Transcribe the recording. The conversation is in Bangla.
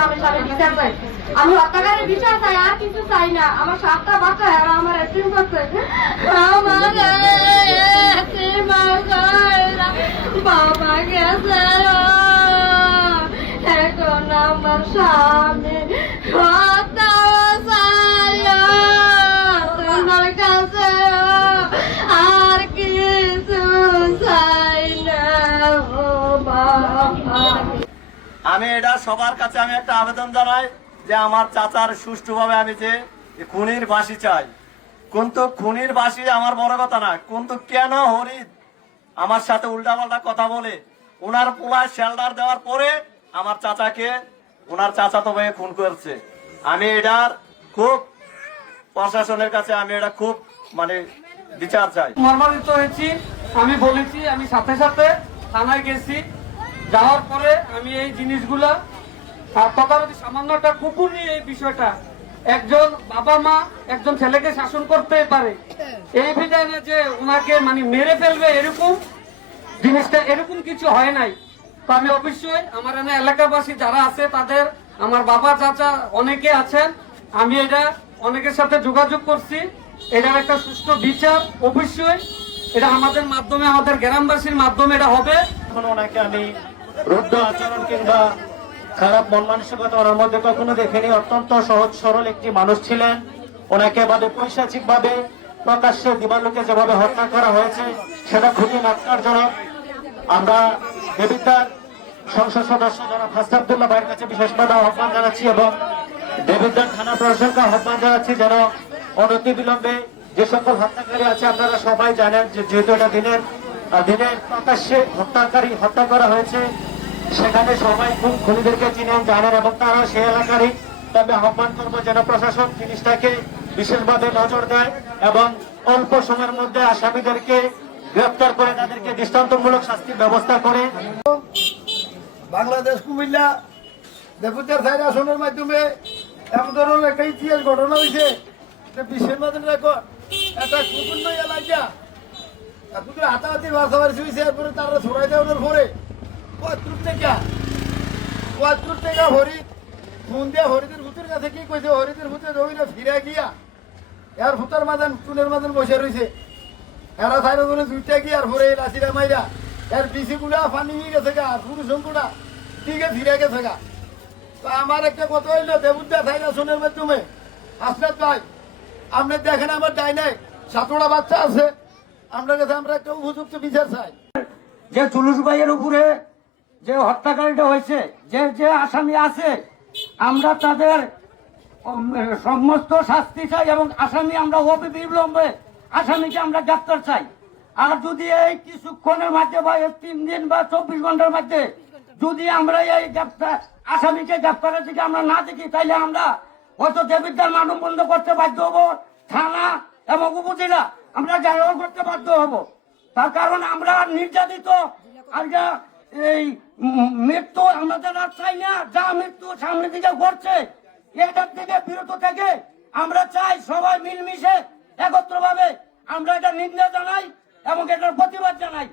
স্বামী বিচার চাই। আমি হত্যাকারীর বিচার চাই, আর কিছু চাই না। আমার 7টা বাচ্চা এরা আমার এতিম করছে। আমার বাবা গেছে, এখন আমার স্বামী হত্যা চাই তোমার কাছে, আর কিছু চাই না ও বাবা। আমি এটা সবার কাছে আমি একটা আবেদন জানাই যে আমার চাচার সুষ্ঠুভাবে আমি যে খুনির ফাঁসি চাই। কিন্তু খুনির ফাঁসি আমার বড় কথা না, কিন্তু কেন হরিদ আমার সাথে উল্টাপাল্টা কথা বলে ওনার পোলায় শেল্টার দেওয়ার পরে আমার চাচাকে ওনার চাচাতো ভাইয়ে খুন করছে। আমি এটার খুব প্রশাসনের কাছে আমি এটা খুব মানে বিচার চাই। মর্মান্বিত হয়েছি। আমি বলেছি, আমি সাথে সাথে থানায় গেছি। যাওয়ার পরে আমি এই জিনিসগুলা তথাপি সামান্য একটা কুকুর নিয়ে এই বিষয়টা, একজন বাবা মা একজন ছেলেকে শাসন করতে পারে এই বিধানে যে ওনাকে মানে মেরে ফেলবে এরকম জিনিসটা এরকম কিছু হয় নাই। তো আমি অবশ্যই আমার এলাকাবাসী যারা আছে তাদের, আমার বাবা চাচা অনেকে আছেন, আমি এটা অনেকের সাথে যোগাযোগ করছি। এটার একটা সুষ্ঠু বিচার অবশ্যই এটা আমাদের মাধ্যমে, আমাদের গ্রামবাসীর মাধ্যমে এটা হবে। এখন ওনাকে আমি রুদ্ধ আচরণ কিংবা খারাপ মন মানসিকতা ওনার মধ্যে কখনো দেখিনি। অত্যন্ত সহজ সরল একটি মানুষ ছিলেন। ওনাকে ভাবে পৈশাচিক ভাবে প্রকাশ্যে দিবালোকে যেভাবে হত্যা করা হয়েছে সেটা খুবই ন্যাক্কারজনক। আমরা দেবিদ্বার সংসদ সদস্য যারা ফাস্ট আব্দুল্লাহ ভাইয়ের কাছে বিশেষভাবে আহ্বান জানাচ্ছি এবং দেবিদ্বার থানা প্রশাসনকে আহ্বান জানাচ্ছি যেন অনতি বিলম্বে যে সকল হত্যাকারী আছে, আপনারা সবাই জানেন যে যেহেতু এটা দিনের প্রকাশ্যে হত্যা করা হয়েছে, সেখানে সবাই খুনিদেরকে চিনেন জানেন এবং তারা সেই এলাকারই। তবে আহ্বান করবো যেন প্রশাসন জিনিসটাকে বিশেষভাবে নজর দেয় এবং অল্প সময়ের মধ্যে আসামিদেরকে গ্রেপ্তার করে তাদেরকে দৃষ্টান্তমূলক শাস্তির ব্যবস্থা করে। বাংলাদেশ কুমিল্লা ডেপুটির সাইড আসনের মাধ্যমে এমন ধরনের একটা ইতিহাস ঘটনা হয়েছে বিশ্বের মাধ্যমে একটা কুকুর নইয়া লাগিয়া কুকুর হাতাহাতি বাসাবাড়ি হয়েছে। এরপরে তারা ছড়াই দেওয়ার পরে কয়াত্তর টাকা হরিদ ফোন দিয়া হরিদের ভূতের কাছে কি কইছে, হরিদের ভূতে রবিরা ফিরে গিয়া এর ভূতের মাদান চুনের মাদান বসে রয়েছে। এরা সাইড করে দুইটা গিয়ে আর ভরে রাশিরা মাইরা এর পিসি গুলা পানি নিয়ে গেছে গা, আর পুরুষ গুলা দিকে ফিরে গেছে গা। তো আমার একটা কথা হইলো দেবুদ্দা সাইড আসনের মাধ্যমে আসলে ভাই আপনি দেখেন আমার ডাই নাই 7টা বাচ্চা আছে, আপনার কাছে আমরা একটা উপযুক্ত বিচার চাই। যে জুলুস ভাইয়ের উপরে যে হত্যাকারীটা হয়েছে, যে যে আসামি আছে, আমরা তাদের সমস্ত শাস্তি চাই এবং আসামি আমরা অবিলম্বে আসামিকে আমরা গ্রেপ্তার চাই। আর যদি এই কিছুক্ষণের মধ্যে বা 3 দিন বা 24 ঘন্টার মধ্যে যদি আমরা এই আসামিকে গ্রেপ্তারের দিকে আমরা না দেখি, তাইলে আমরা হয়তো দেবিদ্বার মানব বন্ধ করতে বাধ্য হবো, থানা এবং উপজেলা আমরা ঘেরাও করতে বাধ্য হব। তার কারণ আমরা নির্যাতিত আর এই মৃত্যু আমাদের আর চাই না। যা মৃত্যু সামনে দিকে ঘটছে এটার থেকে বিরত থেকে আমরা চাই সবাই মিলমিশে একত্রভাবে আমরা এটা নিন্দা জানাই এবং এটার প্রতিবাদ জানাই।